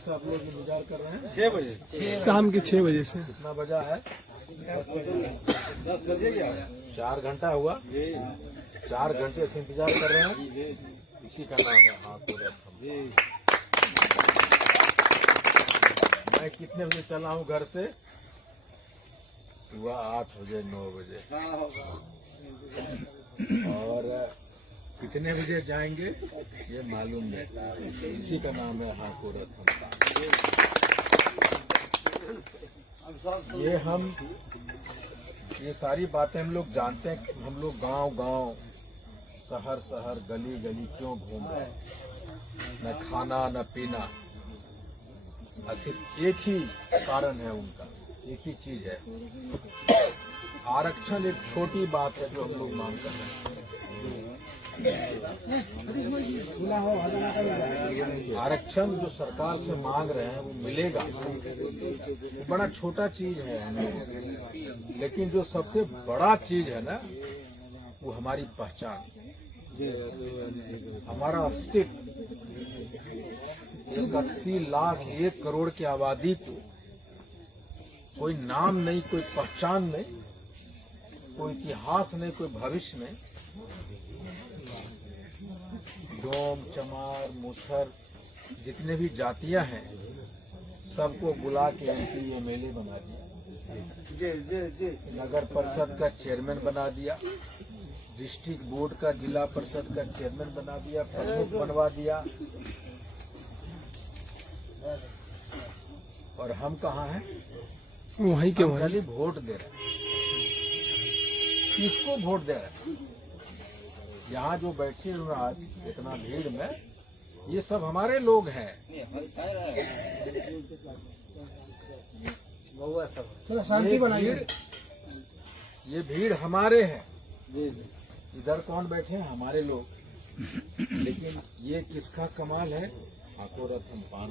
से आप लोग इंतजार कर रहे हैं? 6 बजे, शाम के 6 बजे से। कितना बजा है? 10 बजे क्या? 4 घंटा हुआ। 4 घंटे से इंतजार कर रहे हैं। इसी का नाम है हाकोरथ। मैं कितने बजे चला हूँ घर से? सुबह 8 बजे 9 बजे। और कितने बजे जाएंगे ये मालूम नहीं। इसी का नाम है हाकोरथ। ये सारी बातें हम लोग जानते हैं कि हम लोग गांव गांव शहर शहर गली गली क्यों घूम रहे हैं। न खाना न पीना, सिर्फ एक ही कारण है उनका, एक ही चीज है आरक्षण। एक छोटी बात है जो हम लोग मांग कर रहे हैं। आरक्षण जो सरकार से मांग रहे हैं वो मिलेगा, वो बड़ा छोटा चीज है। लेकिन जो सबसे बड़ा चीज है ना, वो हमारी पहचान, हमारा अस्तित्व। 80 लाख 1 करोड़ की आबादी को कोई नाम नहीं, कोई पहचान नहीं, कोई इतिहास नहीं, कोई भविष्य नहीं। डोम, चमार, मुसहर जितने भी जातियां हैं सबको बुला के MP MLA बना दिया, नगर परिषद का चेयरमैन बना दिया, डिस्ट्रिक्ट बोर्ड का, जिला परिषद का चेयरमैन बना दिया, प्रमुख बनवा दिया। और हम कहाँ हैं? वहीं के वहीं खाली वोट दे रहे हैं। किसको वोट दे रहे हैं? यहाँ जो बैठे हुए आज इतना भीड़ में, ये सब हमारे लोग हैं। शांति बनाइए। ये भीड़ हमारे हैं। इधर कौन बैठे हैं? हमारे लोग। लेकिन ये किसका कमाल है? हाकोरथ पान।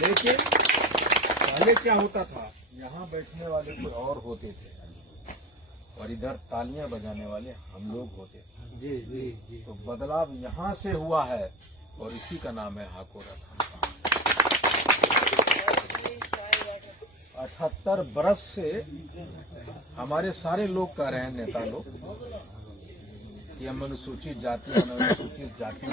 लेकिन पहले क्या होता था, यहाँ बैठने वाले कोई और होते थे और इधर तालियां बजाने वाले हम लोग होते थे। जी। तो बदलाव यहाँ से हुआ है और इसी का नाम है हाकोरथ। 78 बरस से हमारे सारे लोग कह रहे हैं, नेता लोग, कि हम अनुसूचित जाति, अनुसूचित जाति।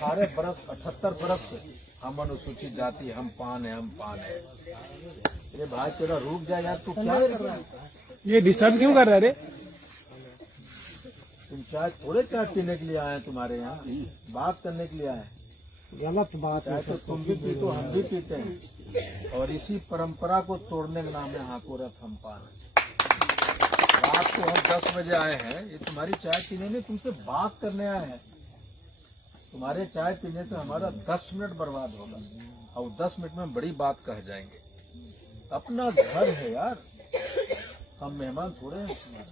सारे बरस 78 बरस से हम अनुसूचित जाति, हम पान है, हम पान है। ये भाई तेरा रुक जाए यार, तू क्या कर रहा है? ये डिस्टर्ब क्यों कर रहा है रे? तुम थोड़े चाय पीने के लिए आए हैं, तुम्हारे यहाँ बात करने के लिए आए हैं। गलत बात है। तो तुम भी पीते हो, हम भी पीते हैं। और इसी परंपरा को तोड़ने का नाम है हाकोरथ हम पान। रात को हम 10 बजे आए हैं, ये तुम्हारी चाय पीने नहीं, तुमसे बात करने आए हैं। तुम्हारे चाय पीने से हमारा 10 मिनट बर्बाद होगा और 10 मिनट में बड़ी बात कह जाएंगे। अपना घर है यार, हम मेहमान थोड़े हैं तुम्हारे।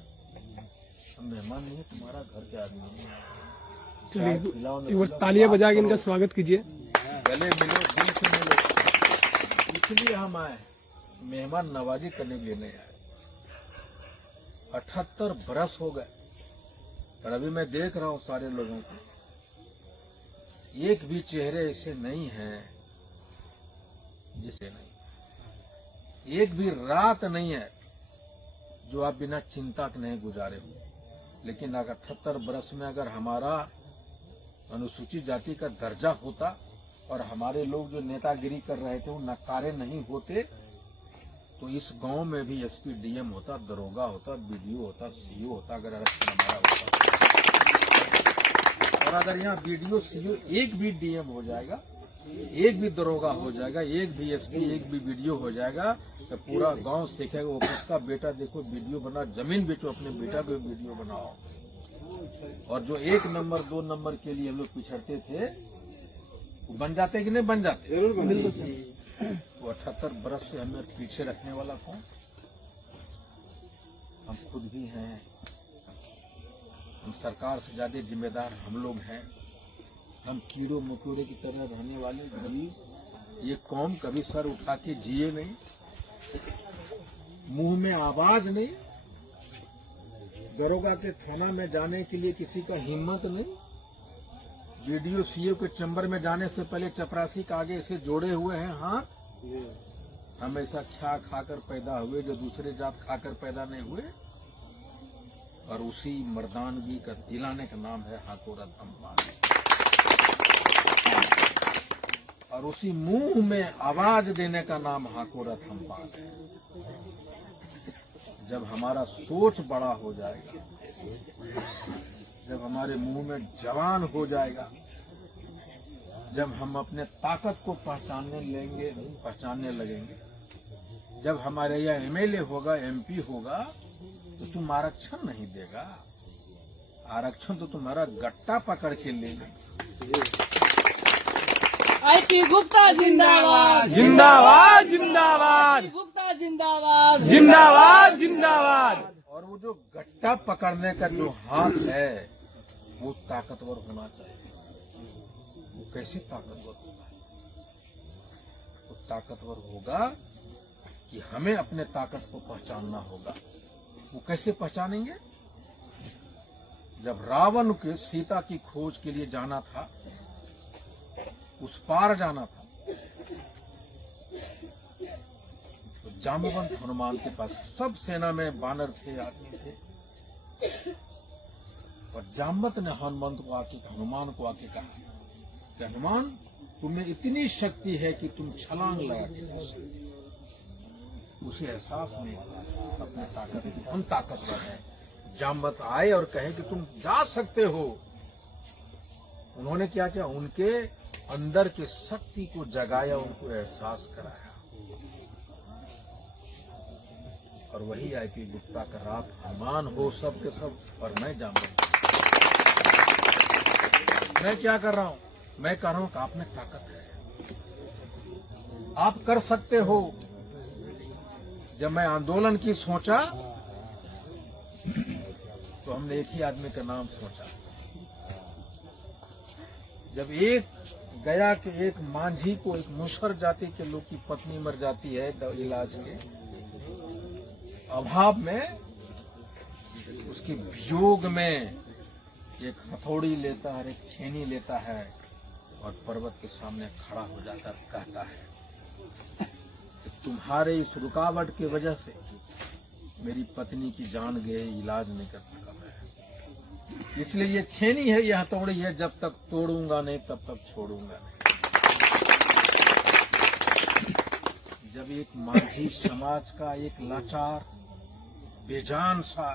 हम मेहमान नहीं है, तुम्हारा घर के आदमी है। चलिए एक बार तालियां बजा के इनका स्वागत कीजिए। गले मिलो, दिल से मिलो। इसलिए हम आए, मेहमान नवाजी करने के लिए नहीं आए। 78 बरस हो गए और अभी मैं देख रहा हूँ सारे लोगों को, एक भी चेहरे ऐसे नहीं हैं जिसे नहीं, एक भी रात नहीं है जो आप बिना चिंता के नहीं गुजारे हो। लेकिन अगर 78 बरस में अगर हमारा अनुसूचित जाति का दर्जा होता और हमारे लोग जो नेतागिरी कर रहे थे वो नकारे नहीं होते, तो इस गांव में भी SP DM होता, दरोगा होता, BDO होता, CO होता, अगर आरक्षण हमारा होता। और अगर यहाँ BDO CO एक भी DM हो जाएगा, एक भी दरोगा हो जाएगा, एक भी SP, एक भी BDO हो जाएगा, तो पूरा गांव सीखेगा वो किसका बेटा देखो BDO बना, जमीन बेचो, अपने बेटा को BDO बनाओ। और जो 1 नंबर 2 नंबर के लिए हम लोग पिछड़ते थे, वो बन जाते कि नहीं बन जाते? जरूर वो 78 बरस से हमें पीछे रखने वाला कौन? हम खुद भी हैं। हम सरकार से ज्यादा जिम्मेदार हम लोग हैं। हम कीड़ों मकोड़े की तरह रहने वाले गरीब, ये कौम कभी सर उठा के जिए नहीं, मुंह में आवाज नहीं, दरोगा के थाना में जाने के लिए किसी का हिम्मत नहीं। वीडियो सीओ के चैम्बर में जाने से पहले चपरासी का आगे से जोड़े हुए हैं हाथ। हम ऐसा क्या खाकर पैदा हुए जो दूसरे जात खाकर पैदा नहीं हुए। और उसी मर्दानगी का दिलाने का नाम है हाकोरत अम्पान। और उसी मुंह में आवाज देने का नाम हाकोरत अम्पान है। जब हमारा सोच बड़ा हो जाएगा, जब हमारे मुंह में जवान हो जाएगा, जब हम अपने ताकत को पहचानने लगेंगे, जब हमारे यहाँ एमएलए होगा, एमपी होगा, तो तुम आरक्षण नहीं देगा। आरक्षण तो तुम्हारा गट्टा पकड़ के ले लेगा। आईपी गुप्ता जिंदाबाद, जिंदाबाद जिंदाबाद, गुप्ता जिंदाबाद, जिंदाबाद जिंदाबाद। और वो जो गट्टा पकड़ने का जो हाथ है वो ताकतवर होना चाहिए। वो कैसे ताकतवर होगा? वो ताकतवर होगा कि हमें अपने ताकत को पहचानना होगा। वो कैसे पहचानेंगे? जब रावण के सीता की खोज के लिए जाना था, उस पार जाना था, तो जामवंत हनुमान के पास सब सेना में बानर थे, आदमी थे। और जामवंत ने हनुमान को आके कहा कि हनुमान, तुम्हें इतनी शक्ति है कि तुम छलांग लगा के जा सकते। उसे एहसास नहीं हुआ अपने ताकत की, हम ताकतवर हैं। जामवंत आए और कहे कि तुम जा सकते हो। उन्होंने क्या किया? उनके अंदर की शक्ति को जगाया, उनको एहसास कराया। और वही आईपी गुप्ता का रात हनुमान हो सब के सब, और मैं जामवंत। मैं क्या कर रहा हूं? मैं कह रहा हूं कि आप में ताकत है, आप कर सकते हो। जब मैं आंदोलन की सोचा तो हमने एक ही आदमी का नाम सोचा। जब एक गया कि एक मांझी को, एक मुसहर जाति के लोग की पत्नी मर जाती है इलाज के अभाव में, उसकी वियोग में एक हथौड़ी लेता है, एक छेनी लेता है और पर्वत के सामने खड़ा हो जाता, कहता है कि तुम्हारे इस रुकावट की वजह से मेरी पत्नी की जान गई, इलाज नहीं कर सका मैं। इसलिए ये छेनी है, ये हथौड़ी है, जब तक तोड़ूंगा नहीं तब तक छोड़ूंगा नहीं। जब एक माझी समाज का एक लाचार बेजान सा,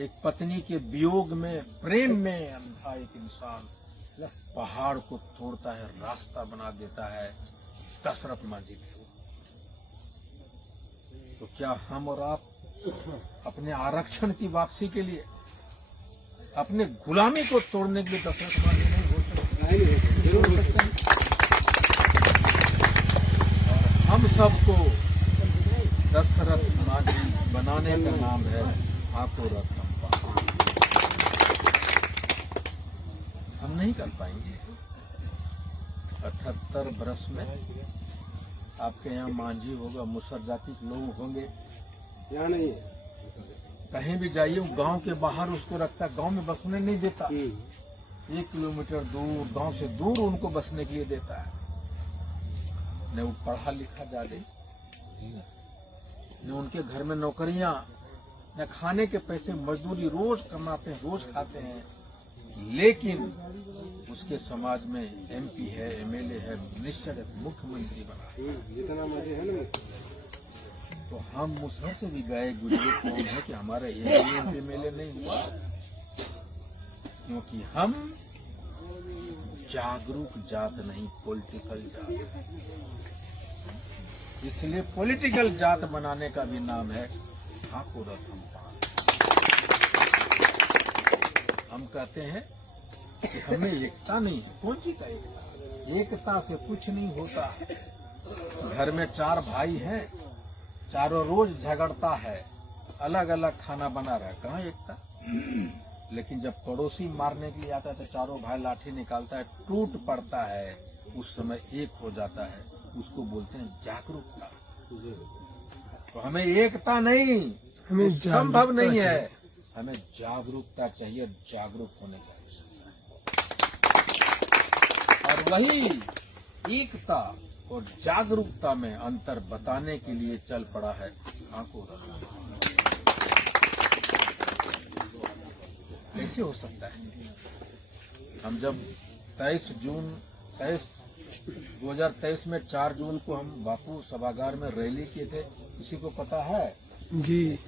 एक पत्नी के वियोग में, प्रेम में अंधा एक इंसान पहाड़ को तोड़ता है, रास्ता बना देता है, दशरथ माझी थे। तो क्या हम और आप अपने आरक्षण की वापसी के लिए, अपने गुलामी को तोड़ने के लिए दशरथ माझी नहीं हो सकते? हम सबको दशरथ माझी बनाने का नाम है हाकोरत अम्पान। हम नहीं कर पाएंगे। 78 बरस में आपके यहाँ मांझी होगा, मुसहर जाति के लोग होंगे, यहाँ नहीं है। कहीं भी जाइए गांव के बाहर उसको रखता, गांव में बसने नहीं देता। 1 किलोमीटर दूर, गांव से दूर उनको बसने के लिए देता है। न वो पढ़ा लिखा जादे, न उनके घर में नौकरियां, न खाने के पैसे, मजदूरी रोज कमाते हैं, रोज खाते हैं। लेकिन उसके समाज में एमपी है, एमएलए है, मिनिस्टर है, मुख्यमंत्री बना है। जितना मजे है ना, तो हम मुसहर से भी गए गुजरे कौन है कि हमारा एमपी एमएलए नहीं हुआ, क्योंकि हम जागरूक जात नहीं, पॉलिटिकल जात। इसलिए पॉलिटिकल जात बनाने का भी नाम है हाकोरत अम्पान। हम कहते हैं कि हमें एकता नहीं है। कौन सी का एकता? एकता से कुछ नहीं होता। घर में 4 भाई हैं, चारों रोज झगड़ता है, अलग अलग खाना बना रहा है, कहाँ एकता? लेकिन जब पड़ोसी मारने के लिए आता है तो चारों भाई लाठी निकालता है, टूट पड़ता है, उस समय एक हो जाता है, उसको बोलते हैं जागरूकता। तो हमें एकता नहीं, हमें संभव नहीं जागरूकता है, हमें जागरूकता चाहिए, जागरूक होने की आवश्यकता है। और वही एकता और जागरूकता में अंतर बताने के लिए चल पड़ा है हाँको रथ। कैसे हो सकता है? हम जब 2023 में 4 जून को हम बापू सभागार में रैली किए थे, किसी को पता है? जी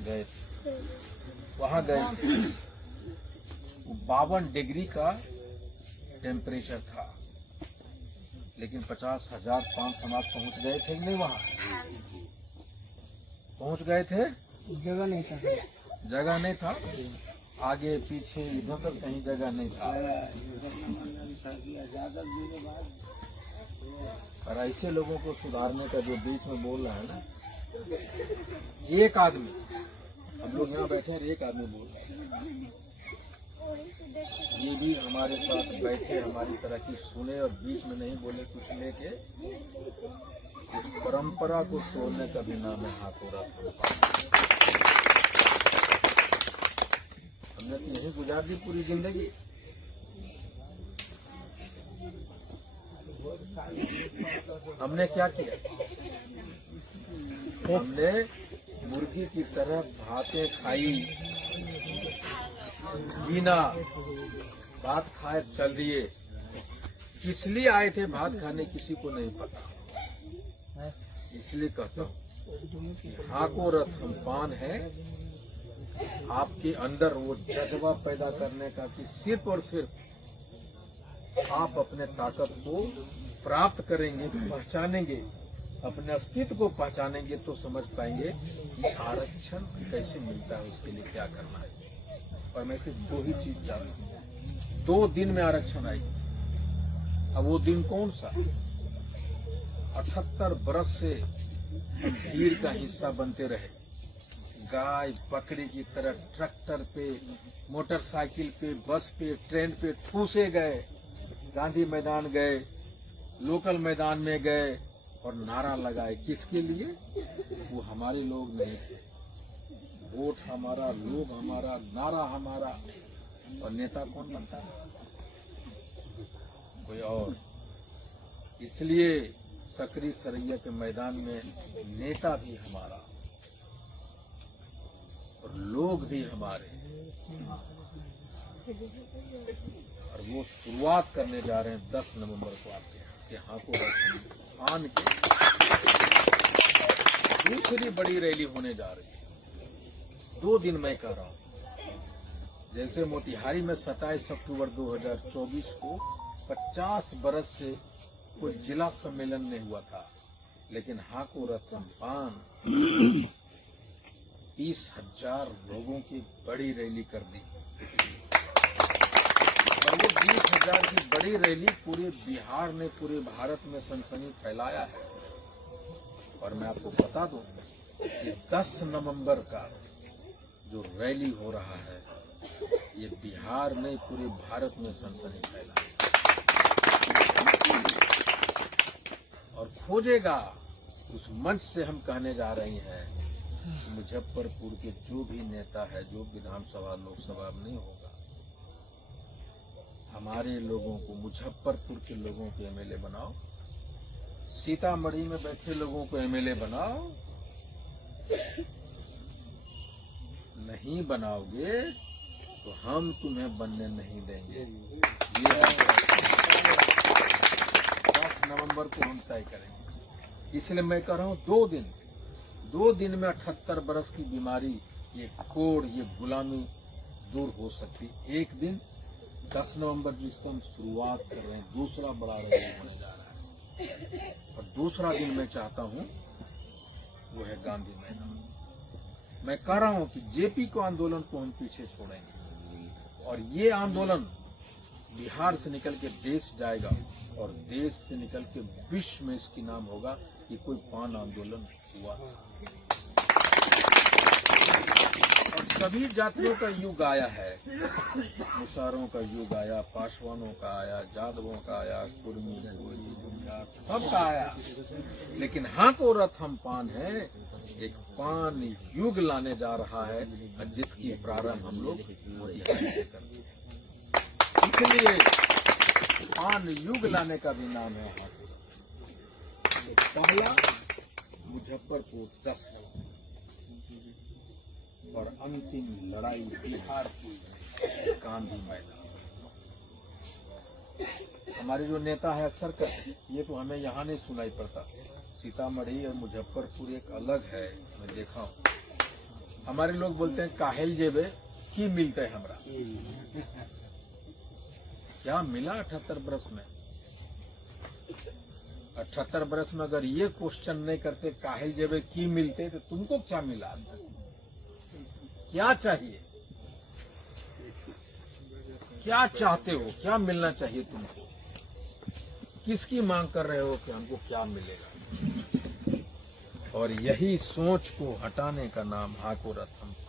गए वहां गए, 52 डिग्री का टेम्परेचर था, लेकिन 50,000 पांच समाज पहुंच गए थे कि नहीं? वहां पहुंच गए थे, जगह नहीं था, आगे पीछे इधर उधर कहीं जगह नहीं था। पर ऐसे लोगों को सुधारने का जो बीच में बोल रहा है ना, एक आदमी, हम लोग यहाँ बैठे हैं, एक आदमी बोल रहा है, ये भी हमारे साथ बैठे, हमारी तरह की सुने और बीच में नहीं बोले कुछ लेके, इस परंपरा को तोड़ने का भी नाम है हाँको रथ। हमने तो यही गुजार दी पूरी जिंदगी। हमने क्या किया? हमने मुर्गी की तरह भातें खाई, बिना भात खाए चल दिए। किस लिए आए थे भात खाने, किसी को नहीं पता। इसलिए कहता हूँ हाँको रथ हम पान है, आपके अंदर वो जज्बा पैदा करने का कि सिर्फ और सिर्फ आप अपने ताकत को प्राप्त करेंगे, पहचानेंगे, अपने अस्तित्व को पहचानेंगे तो समझ पाएंगे कि आरक्षण कैसे मिलता है, उसके लिए क्या करना है। और मैं सिर्फ 2 ही चीज चाहता हूँ, 2 दिन में आरक्षण आएगी। अब वो दिन कौन सा? 78 बरस से भीड़ का हिस्सा बनते रहे, गाय बकरी की तरह ट्रैक्टर पे, मोटरसाइकिल पे, बस पे, ट्रेन पे ठूसे गए, गांधी मैदान गए, लोकल मैदान में गए और नारा लगाए। किसके लिए? वो हमारे लोग नहीं थे। वोट हमारा, लोग हमारा, नारा हमारा, और नेता कौन बनता है? कोई और। इसलिए सकरी सरैया के मैदान में नेता भी हमारा और लोग भी हमारे, और वो शुरुआत करने जा रहे हैं 10 नवंबर को आपके यहाँ के हाँको रथ आन के। दूसरी बड़ी रैली होने जा रही है, 2 दिन मैं कह रहा हूँ। जैसे मोतिहारी में 27 अक्टूबर 2024 को 50 बरस से कोई जिला सम्मेलन नहीं हुआ था, लेकिन हाँको रथ पान 30,000 लोगों की बड़ी रैली कर दी। और वो 20,000 की बड़ी रैली पूरे बिहार में, पूरे भारत में सनसनी फैलाया है। और मैं आपको बता दूं कि 10 नवंबर का जो रैली हो रहा है, ये बिहार में, पूरे भारत में सनसनी फैला है और खोजेगा। उस मंच से हम कहने जा रहे हैं, मुजफ्फरपुर के जो भी नेता है, जो विधानसभा लोकसभा में नहीं होगा, हमारे लोगों को, मुजफ्फरपुर के लोगों को एमएलए बनाओ, सीतामढ़ी में बैठे लोगों को एमएलए बनाओ। नहीं बनाओगे तो हम तुम्हें बनने नहीं देंगे। ये 10 नवंबर को हम तय करेंगे। इसलिए मैं कह रहा हूँ 2 दिन में 78 बरस की बीमारी, ये कोड़, ये गुलामी दूर हो सकती। एक दिन 10 नवंबर जिसको हम शुरुआत कर रहे हैं, दूसरा बड़ा रैली होने जा रहा है। और दूसरा दिन मैं चाहता हूँ वो है गांधी मैदान। मैं कह रहा हूँ कि जेपी को आंदोलन को हम पीछे छोड़ेंगे और ये आंदोलन बिहार से निकल के देश जाएगा और देश से निकल के विश्व में इसकी नाम होगा कि कोई पान आंदोलन हुआ। और सभी जातियों का युग आया है, मुसारों का युग आया, पासवानों का आया, जादवों का आया, कुर्मी, सबका आया। लेकिन हाँको रथ हम पान है, एक पान युग लाने जा रहा है, जिसकी प्रारंभ हम लोग मोतिहारी से करते हैं। इसलिए पान युग लाने का भी नाम है हाकोरथ। पहला मुजफ्फरपुर 10 और अंतिम लड़ाई बिहार की गांधी मैदान। हमारे जो नेता है अक्सर कहते, ये तो हमें यहाँ नहीं सुनाई पड़ता, सीतामढ़ी और मुजफ्फरपुर एक अलग है, मैं देखा हूँ। हमारे लोग बोलते हैं काहेल जेबे की मिलते है हमरा, क्या मिला 78 बरस में? 78 बरस में अगर ये क्वेश्चन नहीं करते काहेल जेबे की मिलते, तो तुमको क्या मिला? क्या चाहिए, क्या चाहते हो, क्या मिलना चाहिए तुमको? किसकी मांग कर रहे हो कि हमको क्या मिलेगा? और यही सोच को हटाने का नाम हाकोरथ हम्पान।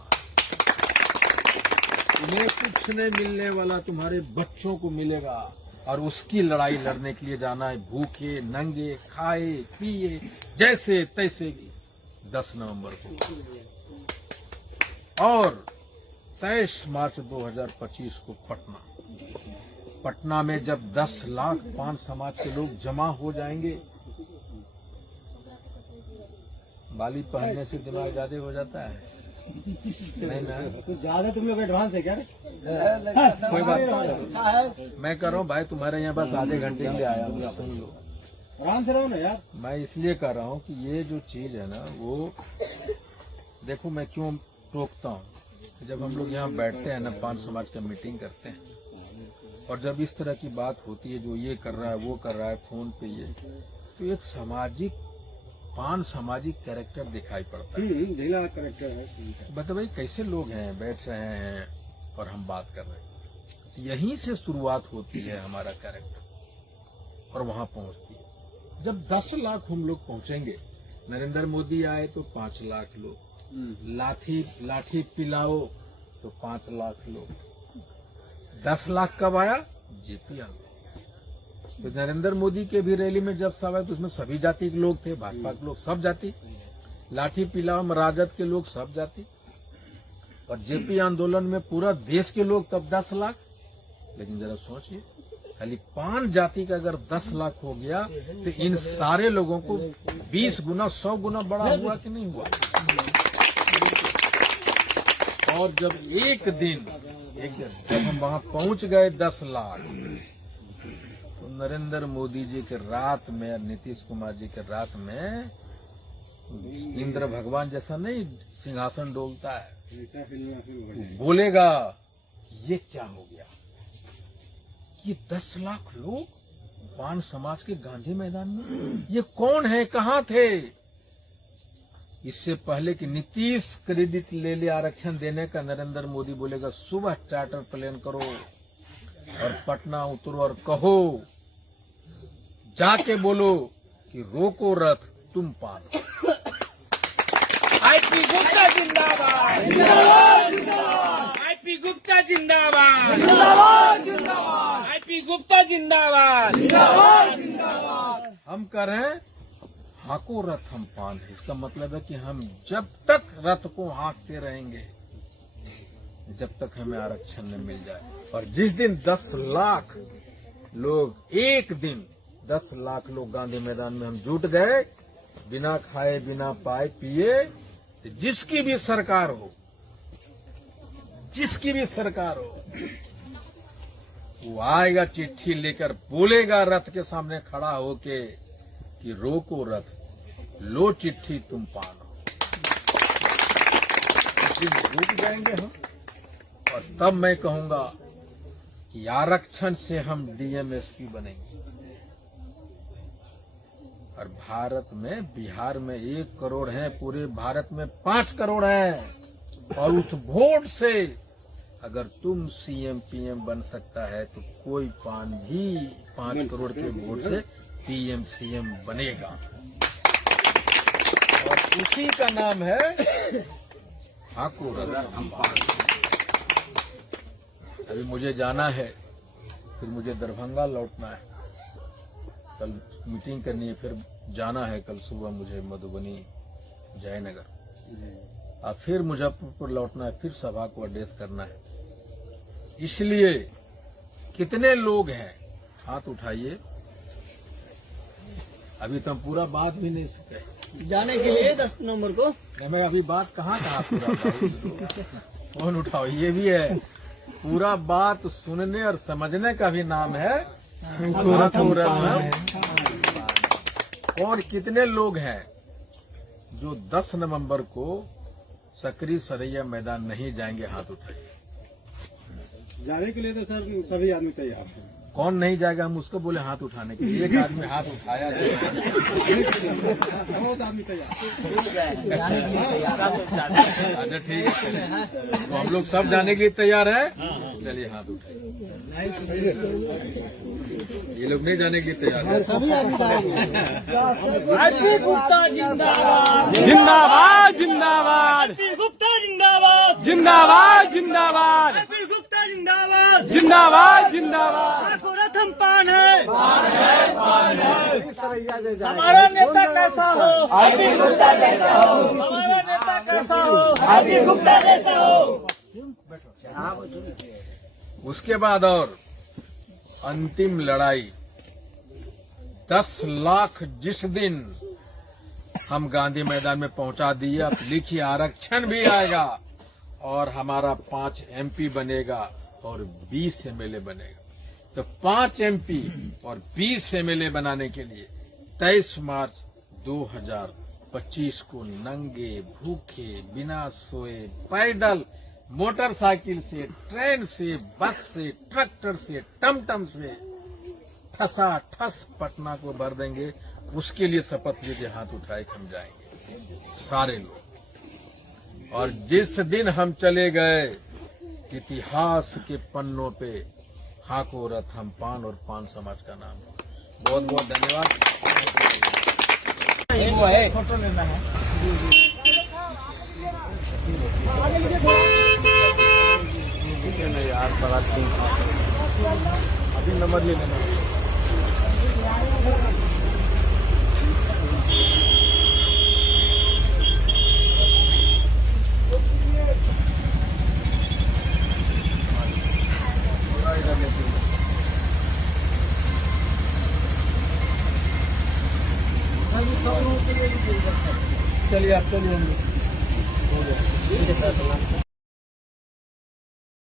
तुम्हें कुछ नहीं मिलने वाला, तुम्हारे बच्चों को मिलेगा, और उसकी लड़ाई लड़ने के लिए जाना है भूखे नंगे, खाए पिए जैसे तैसे 10 नवंबर को। और 23 मार्च 2025 को पटना में जब 10 लाख पान समाज के लोग जमा हो जाएंगे, बाली पहनने से दिमाग ज्यादा हो जाता है, नहीं ना? तो ज्यादा तुम लोग एडवांस है क्या? कोई बात नहीं, मैं कर रहा हूँ भाई, तुम्हारे यहाँ बस आधे घंटे के लिए आया हूँ, सुन लो, आराम से रहो ना यार। मैं इसलिए कर रहा हूँ कि ये जो चीज है ना, वो देखो मैं क्यों टोकता हूँ। जब हम लोग यहाँ बैठते हैं ना, पान समाज का मीटिंग करते हैं, और जब इस तरह की बात होती है, जो ये कर रहा है वो कर रहा है फोन पे ये, तो एक सामाजिक कैरेक्टर दिखाई पड़ता है। ढीला कैरेक्टर है। बता भाई कैसे लोग हैं, बैठ रहे हैं और हम बात कर रहे हैं। तो यहीं से शुरुआत होती है हमारा कैरेक्टर, और वहां पहुंचती है। जब 10 लाख हम लोग पहुंचेंगे, नरेंद्र मोदी आए तो 5 लाख लोग, लाठी पिलाओ तो 5 लाख लोग, 10 लाख कब आया? जेपी आंदोलन। तो नरेंद्र मोदी के भी रैली में जब सब आए तो उसमें सभी जाति के लोग थे, भाजपा के लोग सब जाति, लाठी पिलाओ में राजद के लोग सब जाति, और जेपी आंदोलन में पूरा देश के लोग तब 10 लाख। लेकिन जरा सोचिए, खाली 5 जाति का अगर 10 लाख हो गया, तो इन सारे लोगों को 20 गुना 100 गुना बड़ा हुआ कि नहीं हुआ? और जब एक दिन जब हम वहां पहुंच गए 10 लाख, तो नरेंद्र मोदी जी के रात में और नीतीश कुमार जी के रात में इंद्र भगवान जैसा नहीं सिंहासन डोलता है, बोलेगा ये क्या हो गया? ये 10 लाख लोग पान समाज के गांधी मैदान में, ये कौन है, कहाँ थे? इससे पहले कि नीतीश क्रेडिट ले ले आरक्षण देने का, नरेंद्र मोदी बोलेगा सुबह चार्टर प्लेन करो और पटना उतरो और कहो, जाके बोलो कि रोको रथ तुम पान। आईपी गुप्ता जिंदाबाद, आईपी गुप्ता जिंदाबाद, आईपी गुप्ता जिंदाबाद। हम कह रहे हैं हाको रथ हम पान है। इसका मतलब है कि हम जब तक रथ को हाँकते रहेंगे, जब तक हमें आरक्षण न मिल जाए। और जिस दिन 10 लाख लोग, एक दिन 10 लाख लोग गांधी मैदान में हम जुट गए, बिना खाए बिना पाए पिए, जिसकी भी सरकार हो, वो आएगा चिट्ठी लेकर, बोलेगा रथ के सामने खड़ा होके कि रोको रथ, लो चिट्ठी तुम पानो। रुक जाएंगे हम, और तब मैं कहूंगा कि आरक्षण से हम डीएमएसपी बनेंगे। और भारत में, बिहार में 1 करोड़ है, पूरे भारत में 5 करोड़ है, और उस वोट से अगर तुम सीएम पीएम बन सकता है, तो कोई पान भी 5 करोड़ के वोट से पीएम सीएम बनेगा। और उसी का नाम है हाकोरथ हम्पान। अभी मुझे जाना है, फिर मुझे दरभंगा लौटना है, कल मीटिंग करनी है, फिर जाना है कल सुबह मुझे मधुबनी जयनगर, और फिर मुजफ्फरपुर लौटना है, फिर सभा को एड्रेस करना है। इसलिए कितने लोग हैं हाथ उठाइए। अभी तो हम पूरा बात भी नहीं सके जाने के लिए 10 नंबर को नहीं, मैं अभी बात कहाँ पूरा फोन उठाओ, ये भी है। पूरा बात सुनने और समझने का भी नाम है और कितने लोग हैं जो 10 नवंबर को सकरी सरैया मैदान नहीं जाएंगे? हाथ उठाइए। जाने के लिए तो सर सभी आदमी तैयार हैं। कौन नहीं जाएगा? हम उसको बोले हाथ उठाने के लिए। एक आदमी हाथ उठाया बहुत आदमी तैयार। अच्छा ठीक है, चलिए। तो हम लोग सब जाने के लिए तैयार हैं। चलिए हाथ उठाइए। ये लोग नहीं जाने के लिए तैयार हैं। सभी आदमी जाएंगे। आईपी गुप्ता जिंदाबाद, जिंदाबाद जिंदाबाद आईपी गुप्ता जिंदाबाद, जिंदाबाद जिंदाबाद आईपी गुप्ता जिंदाबाद। जिंदाबाद जिंदाबाद। ठाकुर हम पान है, हमारा नेता कैसा हो? आईपी गुप्ता जैसा हो। हमारा नेता कैसा हो? आईपी गुप्ता जैसा हो। उसके बाद और अंतिम लड़ाई 10 लाख जिस दिन हम गांधी मैदान में पहुंचा दिए, अब लिखिए आरक्षण भी आएगा और हमारा 5 MP बनेगा और 20 MLA बनेगा। तो 5 MP और 20 MLA बनाने के लिए 23 मार्च 2025 को नंगे भूखे बिना सोए पैदल मोटरसाइकिल से, ट्रेन से, बस से, ट्रैक्टर से, टमटम से ठसा ठस पटना को भर देंगे। उसके लिए शपथ लीजिए, हाथ उठाए हम जाएंगे सारे लोग। और जिस दिन हम चले गए इतिहास के पन्नों पे हाको रथ हम पान और पान समाज का नाम। बहुत बहुत धन्यवाद। वो है फोटो लेना है। नहीं यार, अभी नंबर ले लेना। चलिए आप चलिए हम लोग हो गया।